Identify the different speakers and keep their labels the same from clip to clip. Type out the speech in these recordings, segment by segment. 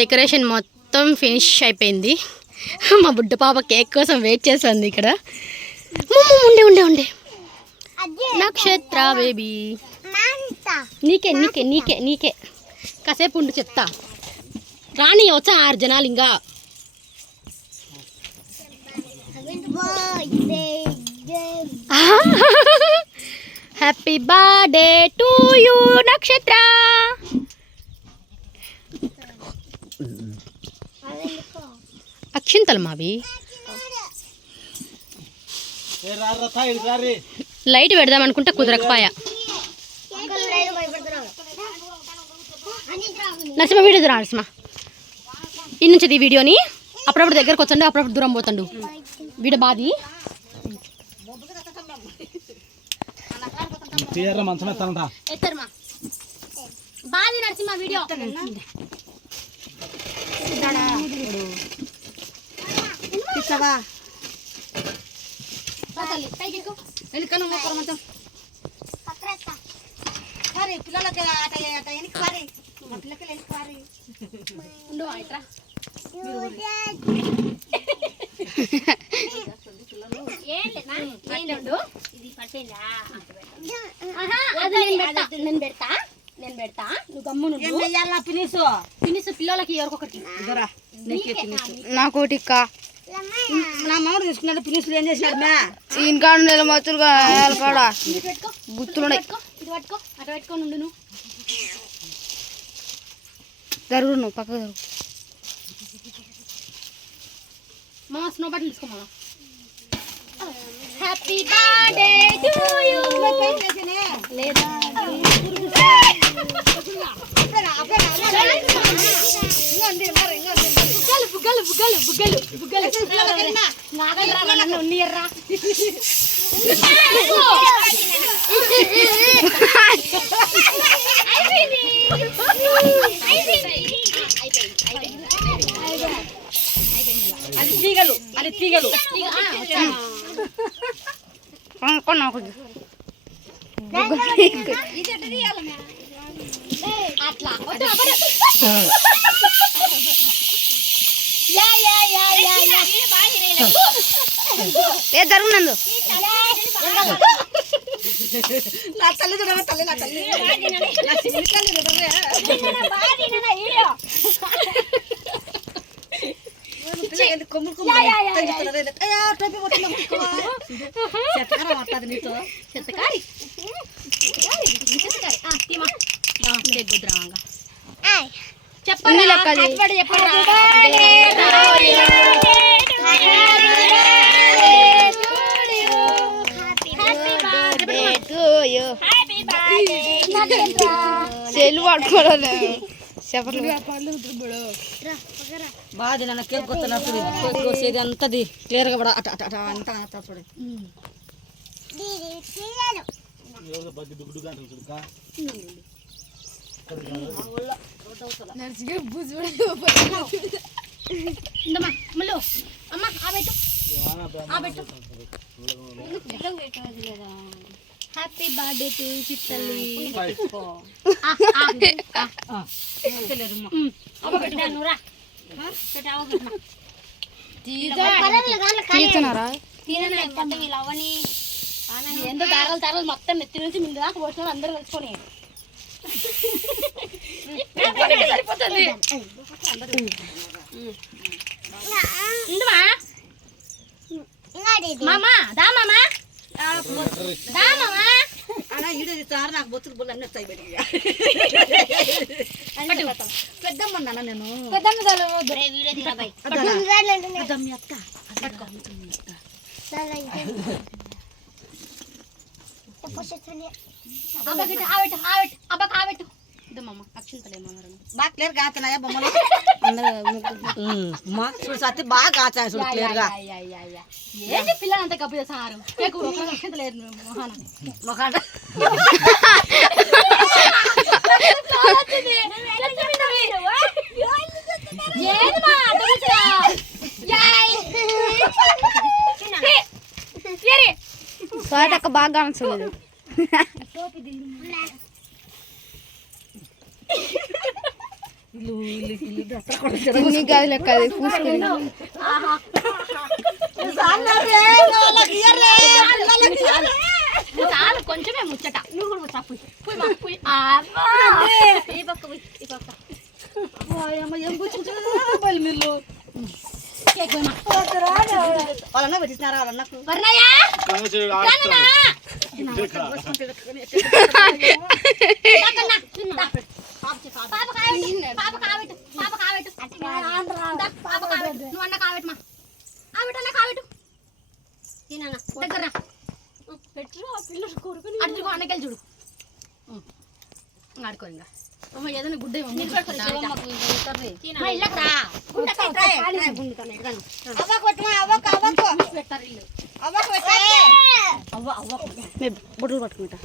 Speaker 1: Decoration మొత్తం finish అయిపోయింది. మా బుడ్డ పాప కేక్ కోసం వెయిట్ చేస్తుంది ఇక్కడ. ఉండే ఉండే ఉండే. నక్షత్ర బేబీ. నీకే నీకే నీకే నీకే. కాసేపు ఉండు చెప్తా. రాని వచ్చా ఆరు జనాలు ఇంకా హ్యాపీ బర్త్డే టు యూ నక్షత్ర. అక్షింతలు మావి లైట్ పెడదాం అనుకుంటే కుదరకపోయా. నరసింహ వీడియో చూడ నరసింహ? ఈ నుంచి ఈ వీడియోని. అప్పుడప్పుడు దగ్గరకు వచ్చండి అప్పుడప్పుడు దూరం పోతాడు. వీడియో బాది. బాది నరసింహ వీడియో.
Speaker 2: మొత్తం మరి పిల్లలకి అట అట వెనక్కి పారి మా పిల్లకి వెనక్కి పారి
Speaker 1: ఉండు ఇట్రా అది నేను పెడతా. నేను పెడతా. నేను పెడతా. నువ్వు గమ్మును
Speaker 2: పినిసు
Speaker 1: ఫినిష్ పిల్లలకి ఎవరికొకటి
Speaker 2: ఇదరా నీకే పినిసు
Speaker 3: నాకు టిక్క
Speaker 2: నా మామిడి తీసుకున్నాడు పినిసులు ఏం చేసినాడు మే
Speaker 3: ఇంకా నెల కాడ
Speaker 1: ఇది పెట్టుకో.
Speaker 3: గుర్తున్నాయి
Speaker 1: పెట్టుకో. ఇది పట్టుకో. అటు పెట్టుకొని ఉండు నువ్వు.
Speaker 3: జరుగు నువ్వు పక్కకు జరుగు.
Speaker 1: మామ స్నో బట్టలు తీసుకో మామ. హ్యాపీ బర్త్డే టు యూ లేదా?
Speaker 2: అది తీగలు అది తీగలు
Speaker 3: కొనుక్కో నాకు
Speaker 1: అట్లా. వద్దు, అబ్బా. Yeah yeah yeah yeah yeah.
Speaker 3: ఏ జరుగు నందు?
Speaker 2: నా తల్లి తల్లి నా తల్లి.
Speaker 3: సెల్ పట్టుకోవాలి చెప్పలు
Speaker 2: బాగా నన్ను కేక్ కొత్తనప్పుడు కోసేది అంతది క్లియర్గా పడ అట అట అట అంతా అంతా చూడు
Speaker 1: ఇందమ్మా మళ్ళీ అమ్మ ఆ పెట్టు ఆ పెట్టు హ్యాపీ బర్త్డే టు చిత్తల్లి ఆ, ఆ, ఆ. ఉమ్. అవ్వ పెట్టు నువ్వు రా. పెట్టు, అవ్వ పెట్టు.
Speaker 3: తీస్తున్నారా
Speaker 1: ఎంత దారాలు దారాలు మొత్తం నెత్తి నుంచి ముందు దాకా పోసిన అందరూ కలుసుకొని సరిపోతుంది మామా దా మామా. దా మామా.
Speaker 2: అలా ఈడో తీస్తారు నాకు బొత్తులు బొల్లు అన్నీ వస్తాయి బయటికి. పెద్దమ్మ నాన్న నేను? అదమ్మి అత్త
Speaker 1: అబ్బకి ఆవెట్టు ఆవెట్టు అబ్బకి ఆవెట్టు ఇదో మామ అక్షింతలే మామ రెండు
Speaker 2: బాగా క్లియర్ కాతున్నాయా బొమ్మలు? మా చూడు సత్తి బాగా కాచాయి చూడు
Speaker 1: క్లియర్గా. ఏంటి కప్పు చేస్తున్నారు? మొహాన.
Speaker 2: మొఖాన
Speaker 1: ఏది మా
Speaker 3: స్వాతక్క బాగా కానిస్తలేదు
Speaker 2: ఇల్లు ఇల్లు ఇల్లు దసరా కూడా
Speaker 1: ఇన్ని గాది లెక్క అది పూసుకుని
Speaker 3: చాలు కొంచెమే ముచ్చట నువ్వు కూడా ముచ్చట పోయి పోయి మా, పోయి ఈ పక్క పోయి ఈ పక్క
Speaker 2: ఏం కూర్చుంటారు బలి మిల్లు
Speaker 3: కేక్ పోయి మా.
Speaker 2: వాళ్ళన్న పెట్టినారా.
Speaker 3: తినన్నా, దగ్గర రా. అటు తిరుగు, అన్నకెళ్ళి చూడు ఆడుకో ఇంకా అమ్మ ఏదైనా గుడ్డ ఇవ్వు, ముందు పెట్టుకో, తినన్నా. మా ఇళ్ళకి రా. గుండెకాయ ట్రై. గుండెకాయ, ఎడగాను.
Speaker 2: అవ్వకు పెట్టమా అవ్వకు అవ్వకు
Speaker 3: పెడతారు ఇల్లు.
Speaker 2: అవ్వకు పెట్టే
Speaker 3: అవ్వ అవ్వ
Speaker 1: బొట్టలు పట్టుకుంటా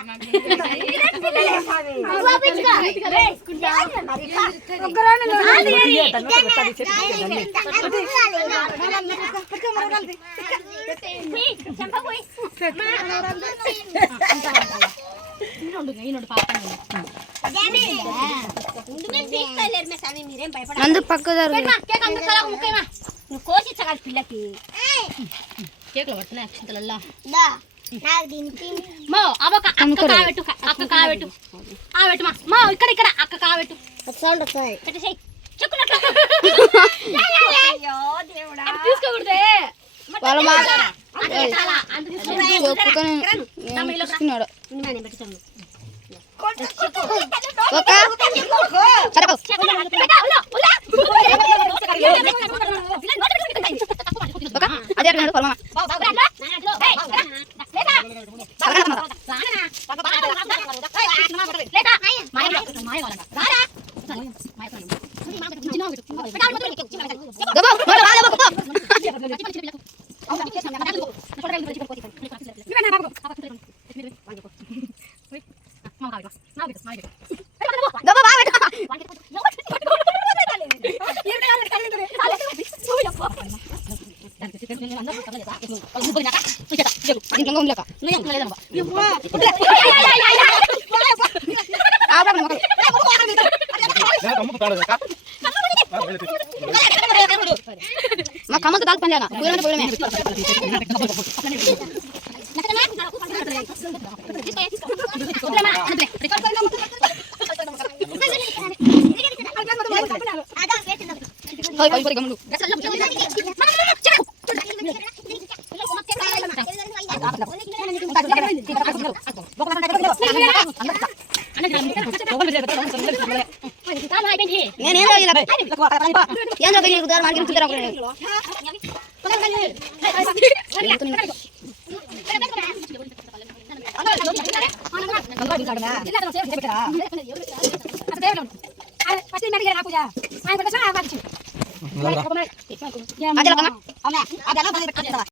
Speaker 1: నందు పక్క జరుగు.
Speaker 3: నువ్వు. కోసిచ్చగాలి పిల్లకి? కేకులు పడుతున్నాయి అక్షంతలల్లా. మా అవక అక్క కావెట్టు అక్క కావెట్టు ఆవెట్టు మా మా ఇక్కడ ఇక్కడ. అక్క కావెట్టు.
Speaker 2: సౌండ్ వస్తాయి
Speaker 3: పెట్టేసేయ్ చెక్కునట్లు తీసుకోకూడదే.
Speaker 1: వాళ్ళ మా చూస్తున్నాడు Nah, kamu kepala dekat మా కమ్మకి దాకా పని లేదా పోయడమే పోయడమే పోయి పోయి పోయి గమ్ములు నేనేం ఇలా ஏன்டா வெளிய குதார் வாங்கி குத்துறா போறே அஞ்சலக்கண்ணா